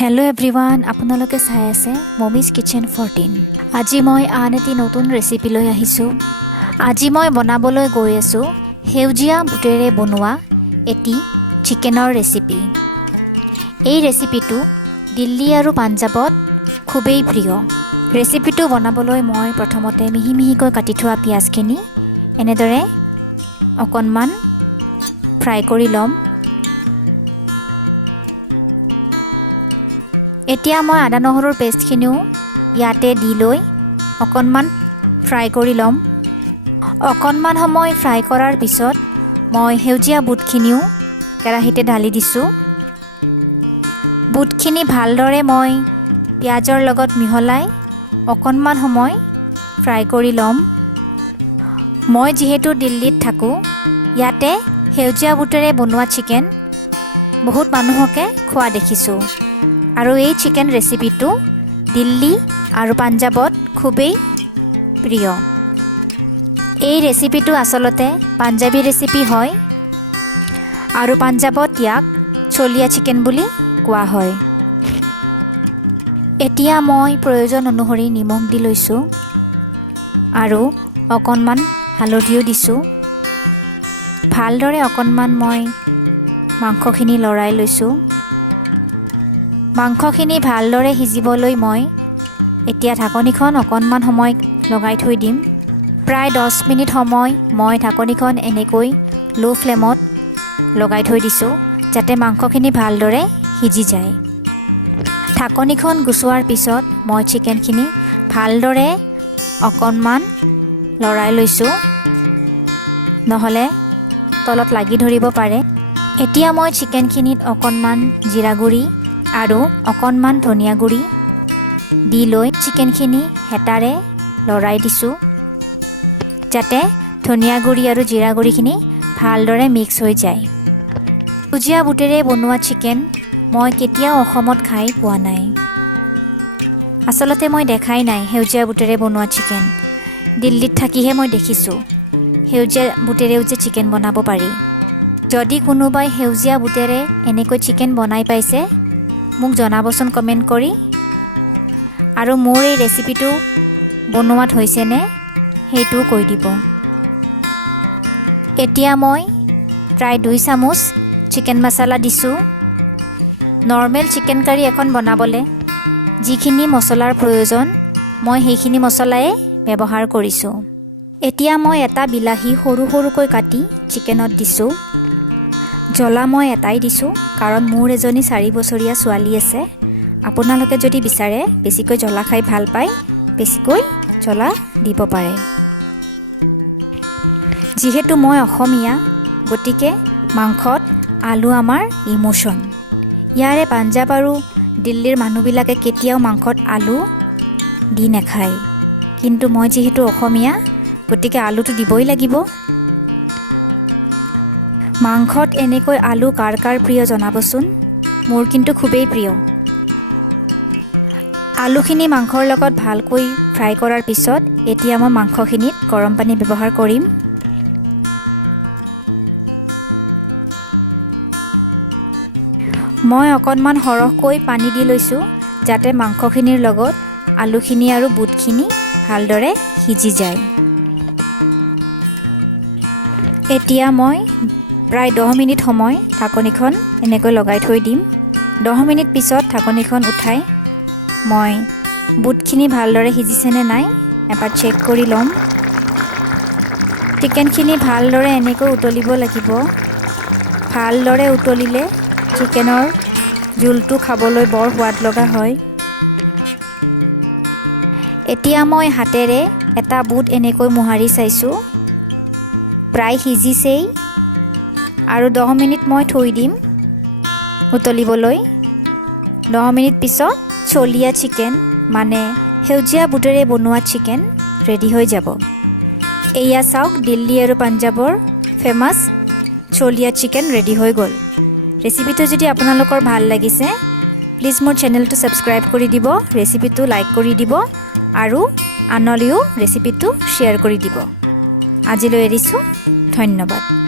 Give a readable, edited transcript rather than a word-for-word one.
Hello' everyone, আপোনালোকে চাই আছে মমিজ কিচেন 14। আজি মই আন এটি নতুন ৰেচিপি লৈ আহিছোঁ। আজি মই বনাবলৈ গৈ আছোঁ সেউজীয়া বুটেৰে বনোৱা এটি চিকেনৰ ৰেচিপি। এই ৰেচিপিটো দিল্লী আৰু পাঞ্জাৱত খুবেই প্ৰিয়। ৰেচিপিটো বনাবলৈ মই প্ৰথমতে মিহি মিহিকৈ কাটি থোৱা পিঁয়াজখিনি এনেদৰে অকণমান ফ্ৰাই কৰি ল'ম। এতিয়া মই আদা নহৰুৰ পেষ্টখিনিও ইয়াতে দি লৈ অকণমান ফ্ৰাই কৰি ল'ম। অকণমান সময় ফ্ৰাই কৰাৰ পিছত মই সেউজীয়া বুটখিনিও কেৰাহীতে ঢালি দিছোঁ। বুটখিনি ভালদৰে মই পিঁয়াজৰ লগত মিহলাই অকণমান সময় ফ্ৰাই কৰি ল'ম। মই যিহেতু দিল্লীত থাকোঁ, ইয়াতে সেউজীয়া বুটেৰে বনোৱা চিকেন বহুত মানুহকে খোৱা দেখিছোঁ। আৰু এই চিকেন ৰেচিপিটো দিল্লী আৰু পাঞ্জাৱত খুবেই প্ৰিয়। এই ৰেচিপিটো আচলতে পাঞ্জাবী ৰেচিপি হয় আৰু পাঞ্জাৱত ইয়াক চলিয়া চিকেন বুলি কোৱা হয়। এতিয়া মই প্ৰয়োজন অনুসৰি নিমখ দি লৈছোঁ আৰু অকণমান হালধিও দিছোঁ। ভালদৰে অকণমান মই মাংসখিনি লৰাই লৈছোঁ। মাংসখিনি ভালদৰে সিজিবলৈ মই এতিয়া ঢাকনিখন অকণমান সময় লগাই থৈ দিম। প্ৰায় 10 মিনিট সময় মই ঢাকনিখন এনেকৈ ল' ফ্লেমত লগাই থৈ দিছোঁ, যাতে মাংসখিনি ভালদৰে সিজি যায়। ঢাকনিখন গুচোৱাৰ পিছত মই চিকেনখিনি ভালদৰে অকণমান লৰাই লৈছোঁ, নহ'লে তলত লাগি ধৰিব পাৰে। এতিয়া মই চিকেনখিনিত অকণমান জিৰা গুড়ি আৰু অকণমান ধনিয়া গুড়ি দি লৈ চিকেনখিনি হেতাৰে লৰাই দিছোঁ, যাতে ধনিয়া গুড়ি আৰু জিৰা গুড়িখিনি ভালদৰে মিক্স হৈ যায়। সেউজীয়া বুটেৰে বনোৱা চিকেন মই কেতিয়াও অসমত খাই পোৱা নাই। আচলতে মই দেখাই নাই সেউজীয়া বুটেৰে বনোৱা চিকেন। দিল্লীত থাকিহে মই দেখিছোঁ সেউজীয়া বুটেৰেও যে চিকেন বনাব পাৰি। যদি কোনোবাই সেউজীয়া বুটেৰে এনেকৈ চিকেন বনাই পাইছে, মোক জনাবচোন কমেণ্ট কৰি। আৰু মোৰ এই ৰেচিপিটো বনোৱাত হৈছেনে সেইটোও কৈ দিব। এতিয়া মই প্ৰায় 2 চামুচ চিকেন মছলা দিছোঁ। নৰ্মেল চিকেন কাৰী এখন বনাবলৈ যিখিনি মছলাৰ প্ৰয়োজন মই সেইখিনি মছলাই ব্যৱহাৰ কৰিছোঁ। এতিয়া মই এটা বিলাহী সৰু সৰুকৈ কাটি চিকেনত দিছোঁ। জ্বলা মই এটাই দিছোঁ, কাৰণ মোৰ এজনী 4 বছৰীয়া ছোৱালী আছে। আপোনালোকে যদি বিচাৰে বেছিকৈ জ্বলা খাই ভাল পায়, বেছিকৈ জ্বলা দিব পাৰে। যিহেতু মই অসমীয়া, গতিকে মাংসত আলু আমাৰ ইমোশ্যন। ইয়াৰে পাঞ্জাৱ আৰু দিল্লীৰ মানুহবিলাকে কেতিয়াও মাংসত আলু দি নাখায়, কিন্তু মই যিহেতু অসমীয়া, গতিকে আলুটো দিবই লাগিব। মাংসত এনেকৈ আলু কাৰ কাৰ প্ৰিয় জনাবচোন। মোৰ কিন্তু খুবেই প্ৰিয়। আলুখিনি মাংসৰ লগত ভালকৈ ফ্ৰাই কৰাৰ পিছত এতিয়া মই মাংসখিনিত গৰম পানী ব্যৱহাৰ কৰিম। মই অকণমান সৰহকৈ পানী দি লৈছোঁ, যাতে মাংসখিনিৰ লগত আলুখিনি আৰু বুটখিনি ভালদৰে সিজি যায়। এতিয়া মই প্ৰায় 10 মিনিট সময় ঢাকনিখন এনেকৈ লগাই থৈ দিম। 10 মিনিট পিছত ঢাকনিখন উঠাই মই বুটখিনি ভালদৰে সিজিছেনে নাই এবাৰ চেক কৰি ল'ম। চিকেনখিনি ভালদৰে এনেকৈ উতলিব লাগিব। ভালদৰে উতলিলে চিকেনৰ জোলটো খাবলৈ বৰ সোৱাদ লগা হয়। এতিয়া মই হাতেৰে এটা বুট এনেকৈ মোহাৰি চাইছোঁ, প্ৰায় সিজিছেই। আৰু 10 মিনিট মই থৈ দিম উতলিবলৈ। 10 মিনিট পিছত চলিয়া চিকেন, মানে সেউজীয়া বুটেৰে বনোৱা চিকেন ৰেডি হৈ যাব। এয়া চাওক, দিল্লী আৰু পাঞ্জাৱৰ ফেমাছ চলিয়া চিকেন ৰেডি হৈ গ'ল। ৰেচিপিটো যদি আপোনালোকৰ ভাল লাগিছে, প্লিজ মোৰ চেনেলটো ছাবস্ক্ৰাইব কৰি দিব, ৰেচিপিটো লাইক কৰি দিব আৰু আনলৈও ৰেচিপিটো শ্বেয়াৰ কৰি দিব। আজিলৈ এৰিছোঁ, ধন্যবাদ।